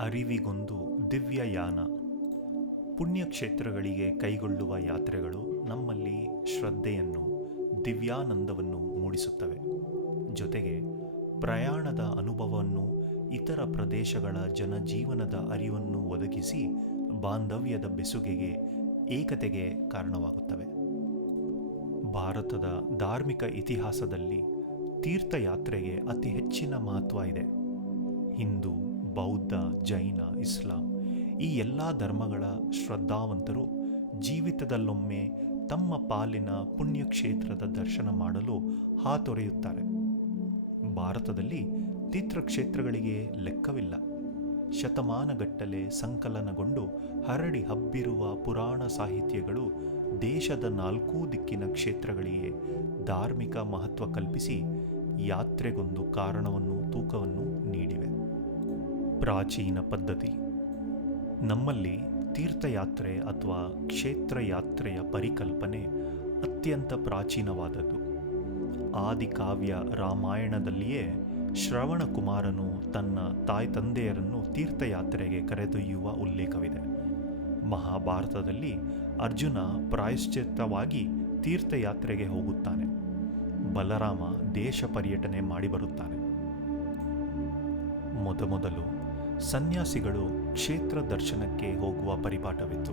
ಅರಿವಿಗೊಂದು ದಿವ್ಯ ಯಾನ ಪುಣ್ಯಕ್ಷೇತ್ರಗಳಿಗೆ ಕೈಗೊಳ್ಳುವ ಯಾತ್ರೆಗಳು ನಮ್ಮಲ್ಲಿ ಶ್ರದ್ಧೆಯನ್ನು, ದಿವ್ಯಾನಂದವನ್ನು ಮೂಡಿಸುತ್ತವೆ. ಜೊತೆಗೆ ಪ್ರಯಾಣದ ಅನುಭವವನ್ನು, ಇತರ ಪ್ರದೇಶಗಳ ಜನಜೀವನದ ಅರಿವನ್ನು ಒದಗಿಸಿ ಬಾಂಧವ್ಯದ ಬೆಸುಗೆಗೆ ಏಕತೆಗೆ ಕಾರಣವಾಗುತ್ತವೆ. ಭಾರತದ ಧಾರ್ಮಿಕ ಇತಿಹಾಸದಲ್ಲಿ ತೀರ್ಥಯಾತ್ರೆಗೆ ಅತಿ ಹೆಚ್ಚಿನ ಮಹತ್ವ ಇದೆ. ಹಿಂದೂ ಬೌದ್ಧ, ಜೈನ, ಇಸ್ಲಾಂ ಈ ಎಲ್ಲ ಧರ್ಮಗಳ ಶ್ರದ್ಧಾವಂತರು ಜೀವಿತದಲ್ಲೊಮ್ಮೆ ತಮ್ಮ ಪಾಲಿನ ಪುಣ್ಯಕ್ಷೇತ್ರದ ದರ್ಶನ ಮಾಡಲು ಹಾತೊರೆಯುತ್ತಾರೆ. ಭಾರತದಲ್ಲಿ ತೀರ್ಥಕ್ಷೇತ್ರಗಳಿಗೆ ಲೆಕ್ಕವಿಲ್ಲ. ಶತಮಾನಗಟ್ಟಲೆ ಸಂಕಲನಗೊಂಡು ಹರಡಿ ಹಬ್ಬಿರುವ ಪುರಾಣ ಸಾಹಿತ್ಯಗಳು ದೇಶದ ನಾಲ್ಕೂ ದಿಕ್ಕಿನ ಕ್ಷೇತ್ರಗಳಿಗೆ ಧಾರ್ಮಿಕ ಮಹತ್ವ ಕಲ್ಪಿಸಿ ಯಾತ್ರೆಗೊಂದು ಕಾರಣವನ್ನು ತೂಕವನ್ನು ನೀಡಿವೆ. ಪ್ರಾಚೀನ ಪದ್ಧತಿ. ನಮ್ಮಲ್ಲಿ ತೀರ್ಥಯಾತ್ರೆ ಅಥವಾ ಕ್ಷೇತ್ರ ಯಾತ್ರೆಯ ಪರಿಕಲ್ಪನೆ ಅತ್ಯಂತ ಪ್ರಾಚೀನವಾದದ್ದು. ಆದಿಕಾವ್ಯ ರಾಮಾಯಣದಲ್ಲಿಯೇ ಶ್ರವಣ ಕುಮಾರನು ತನ್ನ ತಾಯಿ ತಂದೆಯರನ್ನು ತೀರ್ಥಯಾತ್ರೆಗೆ ಕರೆದೊಯ್ಯುವ ಉಲ್ಲೇಖವಿದೆ. ಮಹಾಭಾರತದಲ್ಲಿ ಅರ್ಜುನ ಪ್ರಾಯಶ್ಚಿತ್ತವಾಗಿ ತೀರ್ಥಯಾತ್ರೆಗೆ ಹೋಗುತ್ತಾನೆ. ಬಲರಾಮ ದೇಶ ಪರ್ಯಟನೆ ಮಾಡಿ ಬರುತ್ತಾನೆ ಮೊದಮೊದಲು ಸನ್ಯಾಸಿಗಳು ಕ್ಷೇತ್ರ ದರ್ಶನಕ್ಕೆ ಹೋಗುವ ಪರಿಪಾಠವಿತ್ತು.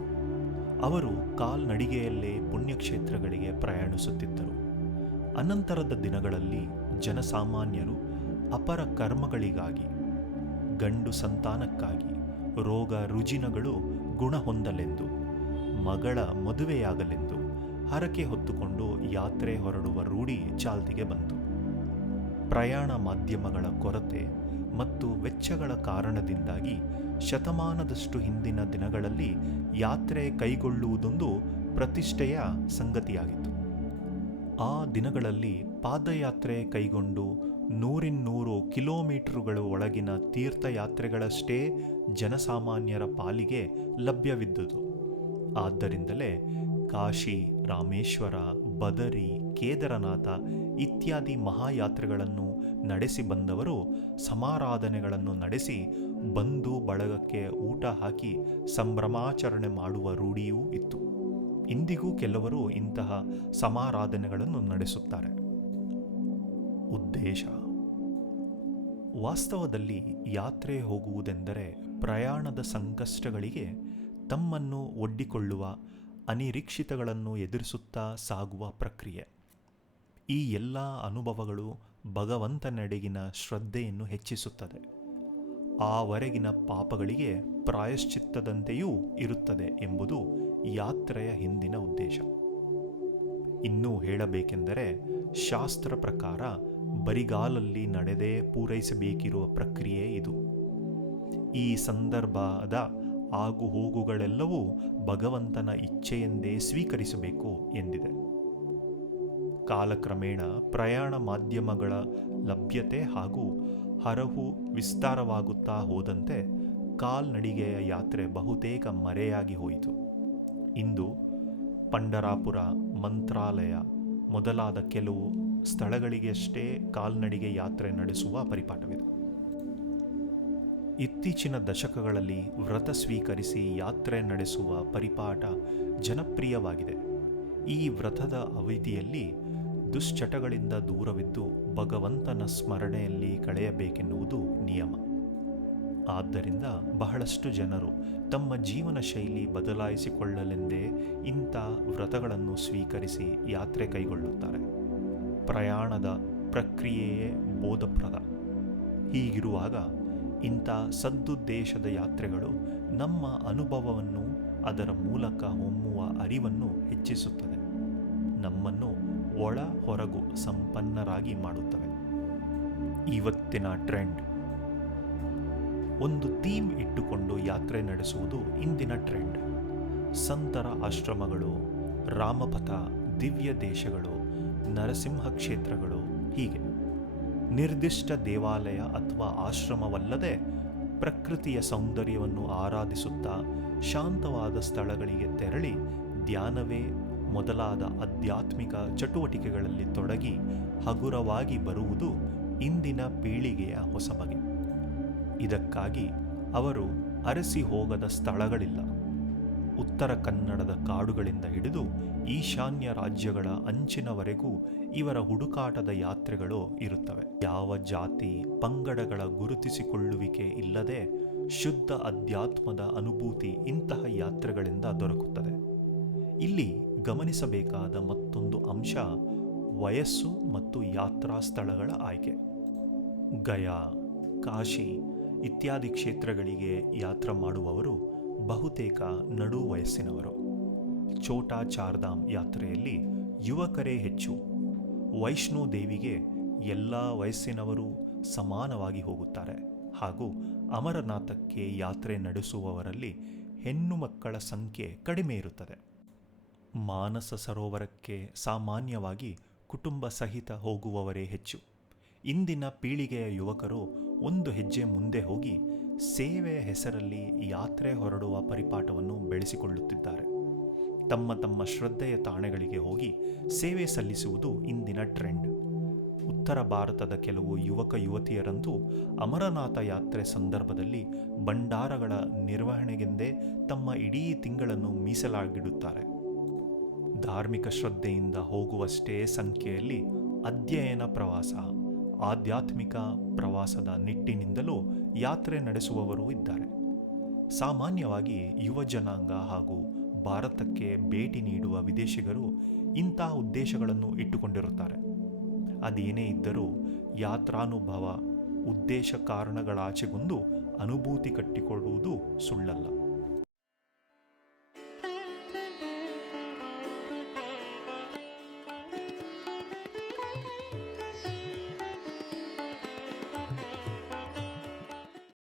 ಅವರು ಕಾಲ್ನಡಿಗೆಯಲ್ಲೇ ಪುಣ್ಯಕ್ಷೇತ್ರಗಳಿಗೆ ಪ್ರಯಾಣಿಸುತ್ತಿದ್ದರು. ಅನಂತರದ ದಿನಗಳಲ್ಲಿ ಜನಸಾಮಾನ್ಯರು ಅಪರ ಕರ್ಮಗಳಿಗಾಗಿ, ಗಂಡು ಸಂತಾನಕ್ಕಾಗಿ, ರೋಗ ರುಜಿನಗಳು ಗುಣ ಹೊಂದಲೆಂದು, ಮಗಳ ಮದುವೆಯಾಗಲೆಂದು ಹರಕೆ ಹೊತ್ತುಕೊಂಡು ಯಾತ್ರೆ ಹೊರಡುವ ರೂಢಿ ಚಾಲ್ತಿಗೆ ಬಂತು. ಪ್ರಯಾಣ ಮಾಧ್ಯಮಗಳ ಕೊರತೆ ಮತ್ತು ವೆಚ್ಚಗಳ ಕಾರಣದಿಂದಾಗಿ ಶತಮಾನದಷ್ಟು ಹಿಂದಿನ ದಿನಗಳಲ್ಲಿ ಯಾತ್ರೆ ಕೈಗೊಳ್ಳುವುದೊಂದು ಪ್ರತಿಷ್ಠೆಯ ಸಂಗತಿಯಾಗಿತ್ತು. ಆ ದಿನಗಳಲ್ಲಿ ಪಾದಯಾತ್ರೆ ಕೈಗೊಂಡು ನೂರಿನ್ನೂರು ಕಿಲೋಮೀಟರುಗಳ ಒಳಗಿನ ತೀರ್ಥಯಾತ್ರೆಗಳಷ್ಟೇ ಜನಸಾಮಾನ್ಯರ ಪಾಲಿಗೆ ಲಭ್ಯವಿದ್ದುದು. ಆದ್ದರಿಂದಲೇ ಕಾಶಿ, ರಾಮೇಶ್ವರ, ಬದರಿ, ಕೇದಾರನಾಥ ಇತ್ಯಾದಿ ಮಹಾಯಾತ್ರೆಗಳನ್ನು ನಡೆಸಿ ಬಂದವರು, ಸಮಾರಾಧನೆಗಳನ್ನು ನಡೆಸಿ ಬಂಧು ಬಳಗಕ್ಕೆ ಊಟ ಹಾಕಿ ಸಂಭ್ರಮಾಚರಣೆ ಮಾಡುವ ರೂಢಿಯೂ ಇತ್ತು. ಇಂದಿಗೂ ಕೆಲವರು ಇಂತಹ ಸಮಾರಾಧನೆಗಳನ್ನು ನಡೆಸುತ್ತಾರೆ. ಉದ್ದೇಶ. ವಾಸ್ತವದಲ್ಲಿ ಯಾತ್ರೆ ಹೋಗುವುದೆಂದರೆ ಪ್ರಯಾಣದ ಸಂಕಷ್ಟಗಳಿಗೆ ತಮ್ಮನ್ನು ಒಡ್ಡಿಕೊಳ್ಳುವ, ಅನಿರೀಕ್ಷಿತಗಳನ್ನು ಎದುರಿಸುತ್ತಾ ಸಾಗುವ ಪ್ರಕ್ರಿಯೆ. ಈ ಎಲ್ಲ ಅನುಭವಗಳು ಭಗವಂತನೆಡೆಗಿನ ಶ್ರದ್ಧೆಯನ್ನು ಹೆಚ್ಚಿಸುತ್ತದೆ. ಆವರೆಗಿನ ಪಾಪಗಳಿಗೆ ಪ್ರಾಯಶ್ಚಿತ್ತದಂತೆಯೂ ಇರುತ್ತದೆ ಎಂಬುದು ಯಾತ್ರೆಯ ಹಿಂದಿನ ಉದ್ದೇಶ. ಇನ್ನೂ ಹೇಳಬೇಕೆಂದರೆ ಶಾಸ್ತ್ರ ಪ್ರಕಾರ ಬರಿಗಾಲಲ್ಲಿ ನಡೆದೇ ಪೂರೈಸಬೇಕಿರುವ ಪ್ರಕ್ರಿಯೆ ಇದು. ಈ ಸಂದರ್ಭದ ಆಗುಹೋಗುಗಳೆಲ್ಲವೂ ಭಗವಂತನ ಇಚ್ಛೆಯೆಂದೇ ಸ್ವೀಕರಿಸಬೇಕು ಎಂದಿದೆ. ಕಾಲಕ್ರಮೇಣ ಪ್ರಯಾಣ ಮಾಧ್ಯಮಗಳ ಲಭ್ಯತೆ ಹಾಗೂ ಹರಹು ವಿಸ್ತಾರವಾಗುತ್ತಾ ಹೋದಂತೆ ಕಾಲ್ನಡಿಗೆಯ ಯಾತ್ರೆ ಬಹುತೇಕ ಮರೆಯಾಗಿ ಹೋಯಿತು. ಇಂದು ಪಂಡರಾಪುರ ಮಂತ್ರಾಲಯ ಮೊದಲಾದ ಕೆಲವು ಸ್ಥಳಗಳಿಗೆಷ್ಟೇ ಕಾಲ್ನಡಿಗೆ ಯಾತ್ರೆ ನಡೆಸುವ ಪರಿಪಾಠವಿದೆ. ಇತ್ತೀಚಿನ ದಶಕಗಳಲ್ಲಿ ವ್ರತ ಸ್ವೀಕರಿಸಿ ಯಾತ್ರೆ ನಡೆಸುವ ಪರಿಪಾಠ ಜನಪ್ರಿಯವಾಗಿದೆ. ಈ ವ್ರತದ ಅವಧಿಯಲ್ಲಿ ದುಶ್ಚಟಗಳಿಂದ ದೂರವಿದ್ದು ಭಗವಂತನ ಸ್ಮರಣೆಯಲ್ಲಿ ಕಳೆಯಬೇಕೆನ್ನುವುದು ನಿಯಮ. ಆದ್ದರಿಂದ ಬಹಳಷ್ಟು ಜನರು ತಮ್ಮ ಜೀವನ ಶೈಲಿ ಬದಲಾಯಿಸಿಕೊಳ್ಳಲೆಂದೇ ಇಂಥ ವ್ರತಗಳನ್ನು ಸ್ವೀಕರಿಸಿ ಯಾತ್ರೆ ಕೈಗೊಳ್ಳುತ್ತಾರೆ. ಪ್ರಯಾಣದ ಪ್ರಕ್ರಿಯೆಯೇ ಬೋಧಪ್ರದ. ಹೀಗಿರುವಾಗ ಇಂಥ ಸದ್ದುದ್ದೇಶದ ಯಾತ್ರೆಗಳು ನಮ್ಮ ಅನುಭವವನ್ನು ಅದರ ಮೂಲಕ ಹೊಮ್ಮುವ ಅರಿವನ್ನು ಹೆಚ್ಚಿಸುತ್ತದೆ. ಒಳ ಹೊರಗು ಸಂಪನ್ನರಾಗಿ ಮಾಡುತ್ತವೆ. ಇವತ್ತಿನ ಟ್ರೆಂಡ್. ಒಂದು ಥೀಮ್ ಇಟ್ಟುಕೊಂಡು ಯಾತ್ರೆ ನಡೆಸುವುದು ಇಂದಿನ ಟ್ರೆಂಡ್. ಸಂತರ ಆಶ್ರಮಗಳು ರಾಮಪಥ ದಿವ್ಯ ದೇಶಗಳು, ನರಸಿಂಹ ಕ್ಷೇತ್ರಗಳು ಹೀಗೆ. ನಿರ್ದಿಷ್ಟ ದೇವಾಲಯ ಅಥವಾ ಆಶ್ರಮವಲ್ಲದೆ ಪ್ರಕೃತಿಯ ಸೌಂದರ್ಯವನ್ನು ಆರಾಧಿಸುತ್ತಾ ಶಾಂತವಾದ ಸ್ಥಳಗಳಿಗೆ ತೆರಳಿ ಧ್ಯಾನವೇ ಮೊದಲಾದ ಆಧ್ಯಾತ್ಮಿಕ ಚಟುವಟಿಕೆಗಳಲ್ಲಿ ತೊಡಗಿ ಹಗುರವಾಗಿ ಬರುವುದು ಇಂದಿನ ಪೀಳಿಗೆಯ ಹೊಸ ಬಗೆ. ಇದಕ್ಕಾಗಿ ಅವರು ಅರಸಿ ಹೋಗದ ಸ್ಥಳಗಳಿಲ್ಲ. ಉತ್ತರ ಕನ್ನಡದ ಕಾಡುಗಳಿಂದ ಹಿಡಿದು ಈಶಾನ್ಯ ರಾಜ್ಯಗಳ ಅಂಚಿನವರೆಗೂ ಇವರ ಹುಡುಕಾಟದ ಯಾತ್ರೆಗಳು ಇರುತ್ತವೆ. ಯಾವ ಜಾತಿ ಪಂಗಡಗಳ ಗುರುತಿಸಿಕೊಳ್ಳುವಿಕೆ ಇಲ್ಲದೆ ಶುದ್ಧ ಅಧ್ಯಾತ್ಮದ ಅನುಭೂತಿ ಇಂತಹ ಯಾತ್ರೆಗಳಿಂದ ದೊರಕುತ್ತದೆ. ಇಲ್ಲಿ ಗಮನಿಸಬೇಕಾದ ಮತ್ತೊಂದು ಅಂಶ ವಯಸ್ಸು ಮತ್ತು ಯಾತ್ರಾ ಸ್ಥಳಗಳ ಆಯ್ಕೆ. ಗಯಾ, ಕಾಶಿ ಇತ್ಯಾದಿ ಕ್ಷೇತ್ರಗಳಿಗೆ ಯಾತ್ರೆ ಮಾಡುವವರು ಬಹುತೇಕ ನಡು ವಯಸ್ಸಿನವರು. ಛೋಟಾ ಚಾರ್ಧಾಮ್ ಯಾತ್ರೆಯಲ್ಲಿ ಯುವಕರೇ ಹೆಚ್ಚು. ವೈಷ್ಣೋ ದೇವಿಗೆ ಎಲ್ಲ ವಯಸ್ಸಿನವರು ಸಮಾನವಾಗಿ ಹೋಗುತ್ತಾರೆ. ಹಾಗೂ ಅಮರನಾಥಕ್ಕೆ ಯಾತ್ರೆ ನಡೆಸುವವರಲ್ಲಿ ಹೆಣ್ಣು ಮಕ್ಕಳ ಸಂಖ್ಯೆ ಕಡಿಮೆ ಇರುತ್ತದೆ. ಮಾನಸ ಸರೋವರಕ್ಕೆ ಸಾಮಾನ್ಯವಾಗಿ ಕುಟುಂಬ ಸಹಿತ ಹೋಗುವವರೇ ಹೆಚ್ಚು. ಇಂದಿನ ಪೀಳಿಗೆಯ ಯುವಕರು ಒಂದು ಹೆಜ್ಜೆ ಮುಂದೆ ಹೋಗಿ ಸೇವೆಯ ಹೆಸರಲ್ಲಿ ಯಾತ್ರೆ ಹೊರಡುವ ಪರಿಪಾಠವನ್ನು ಬೆಳೆಸಿಕೊಳ್ಳುತ್ತಿದ್ದಾರೆ. ತಮ್ಮ ತಮ್ಮ ಶ್ರದ್ಧೆಯ ತಾಣಗಳಿಗೆ ಹೋಗಿ ಸೇವೆ ಸಲ್ಲಿಸುವುದು ಇಂದಿನ ಟ್ರೆಂಡ್. ಉತ್ತರ ಭಾರತದ ಕೆಲವು ಯುವಕ ಯುವತಿಯರಂತೂ ಅಮರನಾಥ ಯಾತ್ರೆ ಸಂದರ್ಭದಲ್ಲಿ ಭಂಡಾರಗಳ ನಿರ್ವಹಣೆಗೆಂದೇ ತಮ್ಮ ಇಡೀ ತಿಂಗಳನ್ನು ಮೀಸಲಾಗಿಡುತ್ತಾರೆ. ಧಾರ್ಮಿಕ ಶ್ರದ್ಧೆಯಿಂದ ಹೋಗುವಷ್ಟೇ ಸಂಖ್ಯೆಯಲ್ಲಿ ಅಧ್ಯಯನ ಪ್ರವಾಸ, ಆಧ್ಯಾತ್ಮಿಕ ಪ್ರವಾಸದ ನಿಟ್ಟಿನಿಂದಲೂ ಯಾತ್ರೆ ನಡೆಸುವವರೂ ಇದ್ದಾರೆ. ಸಾಮಾನ್ಯವಾಗಿ ಯುವ ಜನಾಂಗ ಹಾಗೂ ಭಾರತಕ್ಕೆ ಭೇಟಿ ನೀಡುವ ವಿದೇಶಿಗರು ಇಂತಹ ಉದ್ದೇಶಗಳನ್ನು ಇಟ್ಟುಕೊಂಡಿರುತ್ತಾರೆ. ಅದೇನೇ ಇದ್ದರೂ ಯಾತ್ರಾನುಭವ, ಉದ್ದೇಶ ಕಾರಣಗಳಾಚೆಗೊಂದು ಅನುಭೂತಿ ಕಟ್ಟಿಕೊಳ್ಳುವುದು ಸುಳ್ಳಲ್ಲ.